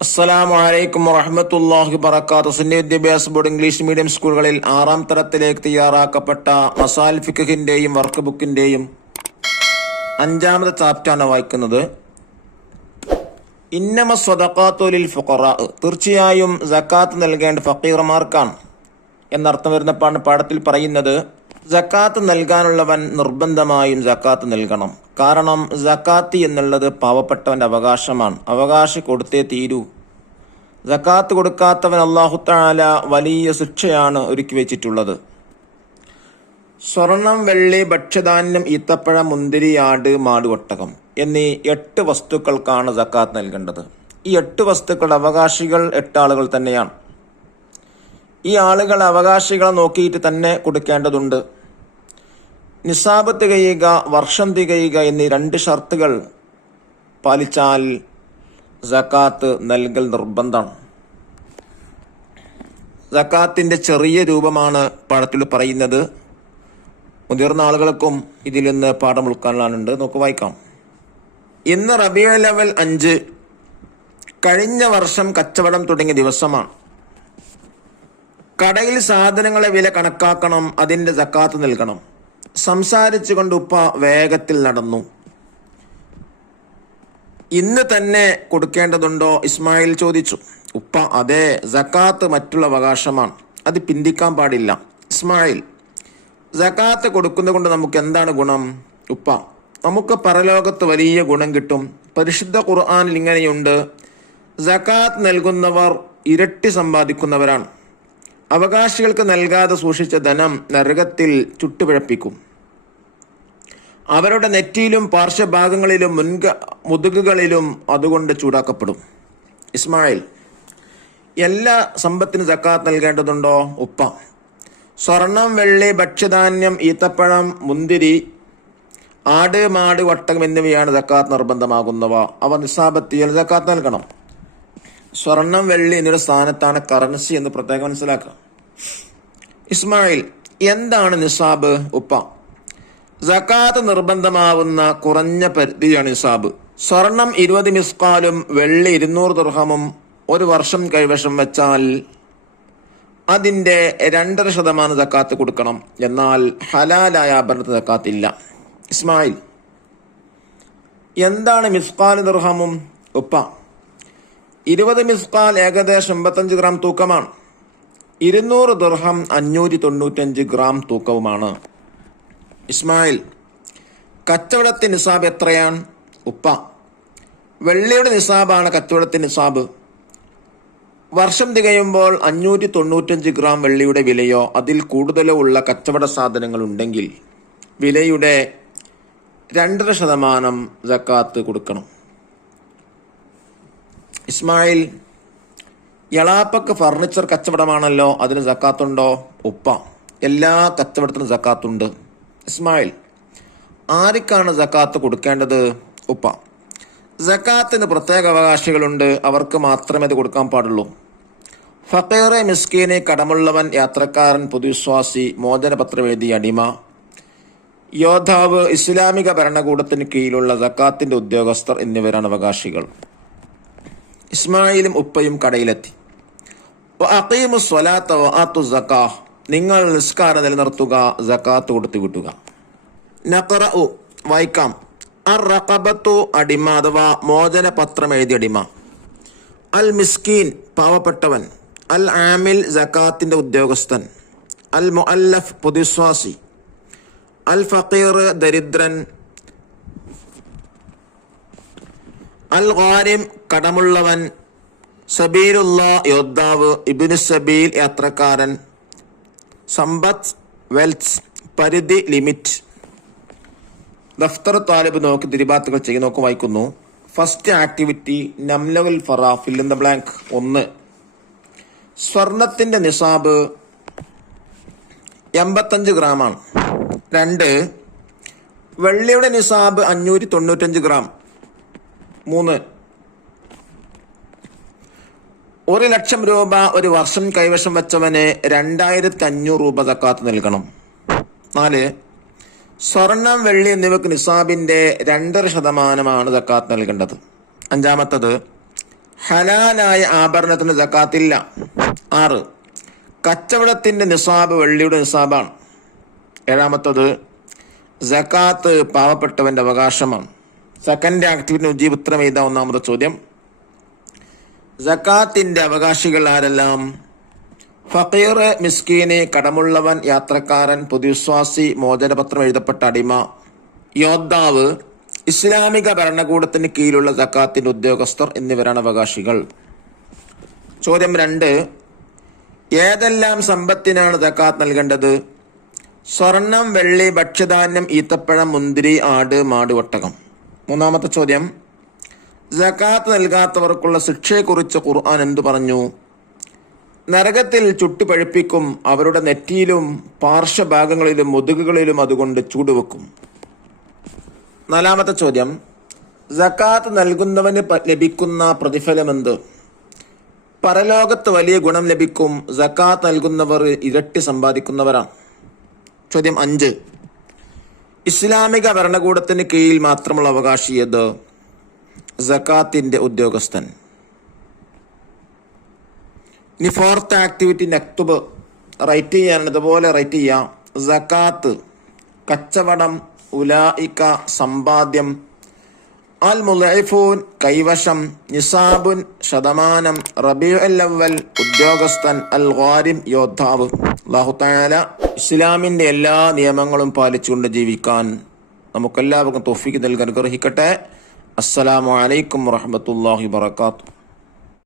അസ്സലാമു അലൈക്കും വറഹ്മത്തുള്ളാഹി വബറകാതുഹു. സുന്നി വിദ്യാഭ്യാസ ബോർഡ് ഇംഗ്ലീഷ് മീഡിയം സ്കൂളുകളിൽ 6-ാം തരത്തിലേക്ക് തയ്യാറാക്കപ്പെട്ട മസാൽ ഫിഖ്ഹിന്റെയും വർക്ക് ബുക്കിന്റെയും 5-ാമത്തെ ചാപ്റ്ററാണ് വായിക്കുന്നത്. ഇന്നമ സ്വദഖാത്തു ലിൽ ഫുഖറാ, തീർച്ചയായും സക്കാത്ത് നൽകേണ്ട ഫഖീർമാർക്കാണ് എന്നർത്ഥം വരുന്ന പാഠത്തിൽ പറയുന്നത്, സക്കാത്ത് നൽകാനുള്ളവൻ നിർബന്ധമായും സക്കാത്ത് നൽകണം. കാരണം സക്കാത്ത് എന്നുള്ളത് പാവപ്പെട്ടവന്റെ അവകാശമാണ്. അവകാശം കൊടുത്തേ തീരൂ. സക്കാത്ത് കൊടുക്കാത്തവൻ അല്ലാഹു തആല വലിയ ശിക്ഷയാണ് ഒരുക്കി വെച്ചിട്ടുള്ളത്. സ്വർണം, വെള്ളി, ഭക്ഷ്യധാന്യം, ഈത്തപ്പഴം, മുന്തിരി, ആട്, മാട്, ഒട്ടകം എന്നീ 8 വസ്തുക്കൾക്കാണ് സക്കാത്ത് നൽകേണ്ടത്. ഈ 8 വസ്തുക്കളുടെ അവകാശികൾ 8 ആളുകൾ തന്നെയാണ്. ഈ ആളുകൾ അവകാശികളെ നോക്കിയിട്ട് തന്നെ കൊടുക്കേണ്ടതുണ്ട്. നിസാബ് തികയുക, വർഷം തികയുക എന്നീ 2 ഷർത്തുകൾ പാലിച്ചാൽ സക്കാത്ത് നൽകൽ നിർബന്ധമാണ്. സക്കാത്തിന്റെ ചെറിയ രൂപമാണ് പാഠത്തിൽ പറയുന്നത്. മുതിർന്ന ആളുകൾക്കും ഇതിൽ നിന്ന് പാഠം ഉൾക്കൊള്ളാനുണ്ട്. നമുക്ക് വായിക്കാം. ഇന്ന് റബീഉൽ അവ്വൽ 5, കഴിഞ്ഞ വർഷം കച്ചവടം തുടങ്ങിയ ദിവസമാണ്. കടയിൽ സാധനങ്ങളെ വില കണക്കാക്കണം, അതിന്റെ സക്കാത്ത് നൽകണം. സംസാരിച്ചുകൊണ്ട് ഉപ്പ വേഗത്തിൽ നടന്നു. ഇന്ന് തന്നെ കൊടുക്കേണ്ടതുണ്ടോ? ഇസ്മായിൽ ചോദിച്ചു. ഉപ്പ: അതെ, സക്കാത്ത് മറ്റുള്ള അവകാശമാണ്, അത് പിന്തിക്കാൻ പാടില്ല. ഇസ്മായിൽ: സക്കാത്ത് കൊടുക്കുന്നത് കൊണ്ട് നമുക്ക് എന്താണ് ഗുണം? ഉപ്പ: നമുക്ക് പരലോകത്ത് വലിയ ഗുണം കിട്ടും. പരിശുദ്ധ ഖുർആനിൽ ഇങ്ങനെയുണ്ട്, സക്കാത്ത് നൽകുന്നവർ ഇരട്ടി സമ്പാദിക്കുന്നവരാണ്. അവകാശികൾക്ക് നൽകാതെ സൂക്ഷിച്ച ധനം നരകത്തിൽ ചുട്ടുപിഴപ്പിക്കും. അവരുടെ നെറ്റിയിലും പാർശ്വഭാഗങ്ങളിലും മുതുകുകളിലും അതുകൊണ്ട് ചൂടാക്കപ്പെടും. ഇസ്മായിൽ: എല്ലാ സമ്പത്തിനും സക്കാത്ത് നൽകേണ്ടതുണ്ടോ? ഉപ്പ: സ്വർണം, വെള്ളി, ഭക്ഷ്യധാന്യം, ഈത്തപ്പഴം, മുന്തിരി, ആട്, മാട്, ഒട്ടകം എന്നിവയാണ് സക്കാത്ത് നിർബന്ധമാകുന്നവ. അവ നിസാബെത്തിയാൽ സക്കാത്ത് നൽകണം. സ്വർണം, വെള്ളി എന്നിവയുടെ സ്ഥാനത്താണ് കറൻസി എന്ന് പ്രത്യേകം മനസ്സിലാക്കുക. ഇസ്മായിൽ: എന്താണ് നിസാബ്? ഉപ്പ: സക്കാത്ത് നിർബന്ധമാവുന്ന കുറഞ്ഞ പരിധിയാണ് നിസാബ്. സ്വർണം 20 മിസ്കാലും വെള്ളി 200 ദിർഹമും ഒരു വർഷം കൈവശം വെച്ചാൽ അതിന്റെ 2.5% സക്കാത്ത് കൊടുക്കണം. എന്നാൽ ഹലാലായ ആഭരണത്തിന് സക്കാത്ത് ഇല്ല. ഇസ്മായിൽ: എന്താണ് മിസ്കാൽ ദിർഹമും? ഉപ്പ: 20 മിസ്കാൽ ഏകദേശം 85 ഗ്രാം തൂക്കമാണ്. 200 ദിർഹം 595 ഗ്രാം തൂക്കവുമാണ്. ഇസ്മായിൽ: കച്ചവടത്തിന് നിസാബ് എത്രയാണ്? ഉപ്പ: വെള്ളിയുടെ നിസാബാണ് കച്ചവടത്തിന് നിസാബ്. വർഷം തികയുമ്പോൾ 595 ഗ്രാം വെള്ളിയുടെ വിലയോ അതിൽ കൂടുതലോ ഉള്ള കച്ചവട സാധനങ്ങൾ ഉണ്ടെങ്കിൽ വിലയുടെ 2.5% സക്കാത്ത് കൊടുക്കണം. ഇസ്മായിൽ: യളാപ്പക്ക് ഫർണിച്ചർ കച്ചവടമാണല്ലോ, അതിന് സക്കാത്തുണ്ടോ? ഉപ്പ: എല്ലാ കച്ചവടത്തിനും സക്കാത്തുണ്ട്. ഇസ്മായിൽ: ആർക്കാണ് സക്കാത്ത് കൊടുക്കേണ്ടത്? ഉപ്പ: സക്കാത്തിന് പ്രത്യേക അവകാശികളുണ്ട്, അവർക്ക് മാത്രമേ അത് കൊടുക്കാൻ പാടുള്ളൂ. ഫഖീർ, മിസ്കീന്, കടമുള്ളവൻ, യാത്രക്കാരൻ, പൊതുവിശ്വാസി, മോചനപത്രം എഴുതിയ അടിമ, യോദ്ധാവ്, ഇസ്ലാമിക ഭരണകൂടത്തിന് കീഴിലുള്ള സക്കാത്തിന്റെ ഉദ്യോഗസ്ഥർ എന്നിവരാണ് അവകാശികൾ. ഇസ്മായിലും ഉപ്പയും കടയിലെത്തി. അഖീമു സ്വലാത്ത വആതു സക്കാഹ്, നിങ്ങൾ നിസ്കാരം നിലനിർത്തുക, സക്കാത്ത് കൊടുത്തു വിട്ടുക. നഖറഉ, വായിക്കാം. അർ റഖബത്തു, അടിമ അഥവാ മോചന പത്രം എഴുതിയ അടിമ. അൽ മിസ്കീൻ, പാവപ്പെട്ടവൻ. അൽ ആമിൽ, സക്കാത്തിന്റെ ഉദ്യോഗസ്ഥൻ. അൽ മുഅല്ലഫ്, പൊതുവിശ്വാസി. അൽ ഫഖീർ, ദരിദ്രൻ. അൽ ഗാരിം, കടമുള്ളവൻ. സബീലുള്ള, യോദ്ധാവ്. ഇബ്നു സബീൽ, യാത്രക്കാരൻ. സമ്പത്ത്, വെൽത്ത്, പരിധി, ലിമിറ്റ്. ദഫ്തർ താലിബ് നോക്കി ദിരിബാത്തുകൾ ചെയ്ത് നോക്കി വായിക്കുന്നു. ഫസ്റ്റ് ആക്ടിവിറ്റി നംലവുൽ ഫറാ, ഫിൽ ഇൻ ദ ബ്ലാങ്ക്. 1. സ്വർണത്തിന്റെ നിസാബ് 85 ഗ്രാമാണ്. 2. വെള്ളിയുടെ നിസാബ് 595 ഗ്രാം. 3. 1 ലക്ഷം രൂപ ഒരു വർഷം കൈവശം വെച്ചവന് 2500 രൂപ സക്കാത്ത് നൽകണം. 4. സ്വർണം, വെള്ളി എന്നിവക്ക് നിസാബിന്റെ 2.5% സക്കാത്ത് നൽകേണ്ടത്. 5. ഹലാലായ ആഭരണത്തിന് സക്കാത്തില്ല. 6, കച്ചവടത്തിൻ്റെ നിസാബ് വെള്ളിയുടെ നിസാബാണ്. 7, സക്കാത്ത് പാവപ്പെട്ടവൻ്റെ അവകാശമാണ്. സെക്കൻഡ് ആക്ടിവിറ്റി ഉജീബ് ഉത്തരം എഴുതാ. 1-ാമത്തെ ചോദ്യം, സക്കാത്തിൻ്റെ അവകാശികൾ ആരെല്ലാം? ഫഖീർ, മിസ്കീന്, കടമുള്ളവൻ, യാത്രക്കാരൻ, പൊതുവിശ്വാസി, മോചനപത്രം എഴുതപ്പെട്ട അടിമ, യോദ്ധാവ്, ഇസ്ലാമിക ഭരണകൂടത്തിന് കീഴിലുള്ള സക്കാത്തിന്റെ ഉദ്യോഗസ്ഥർ എന്നിവരാണ് അവകാശികൾ. ചോദ്യം 2, ഏതെല്ലാം സമ്പത്തിനാണ് സക്കാത്ത് നൽകേണ്ടത്? സ്വർണം, വെള്ളി, ഭക്ഷ്യധാന്യം, ഈത്തപ്പഴം, മുന്തിരി, ആട്, മാട്, ഒട്ടകം. 3-ാമത്തെ ചോദ്യം, സക്കാത്ത് നൽകാത്തവർക്കുള്ള ശിക്ഷയെക്കുറിച്ച് ഖുർആൻ എന്തു പറഞ്ഞു? നരകത്തിൽ ചുട്ടുപഴുപ്പിക്കും, അവരുടെ നെറ്റിയിലും പാർശ്വഭാഗങ്ങളിലും മുതുകുകളിലും അതുകൊണ്ട് ചൂടുവെക്കും. 4-ാമത്തെ ചോദ്യം, സക്കാത്ത് നൽകുന്നവന് ലഭിക്കുന്ന പ്രതിഫലമെന്ത്? പരലോകത്ത് വലിയ ഗുണം ലഭിക്കും. സക്കാത്ത് നൽകുന്നവർ ഇരട്ടി സമ്പാദിക്കുന്നവരാണ്. ചോദ്യം 5, ഇസ്ലാമിക ഭരണകൂടത്തിന് കീഴിൽ മാത്രമുള്ള അവകാശി ഏത്? സക്കാത്തിന്റെ ഉദ്യോഗസ്ഥൻ. ഇനി 4th ആക്ടിവിറ്റി നക്തുബ് റൈറ്റ് ചെയ്യാൻ ഇതുപോലെ റൈറ്റ് ചെയ്യാം. സക്കാത്ത്, കച്ചവടം, ഉലായിക സമ്പാദ്യം, അൽ മുലൈഫൂൻ കൈവശം, നിസാബുൻ ശതമാനം, റബീഉൽ അവ്വൽ ഉദ്യോഗസ്ഥൻ, അൽ ഗാരിം യോദ്ധാവ്. അല്ലാഹു തആല ഇസ്ലാമിന്റെ എല്ലാ നിയമങ്ങളും പാലിച്ചുകൊണ്ട് ജീവിക്കാൻ നമുക്കെല്ലാവർക്കും തൗഫീഖ് നൽകാൻ അനുഗ്രഹിക്കട്ടെ. അസ്സലാമു അലൈക്കും വറഹ്മത്തുള്ളാഹി വബറകാതുഹു.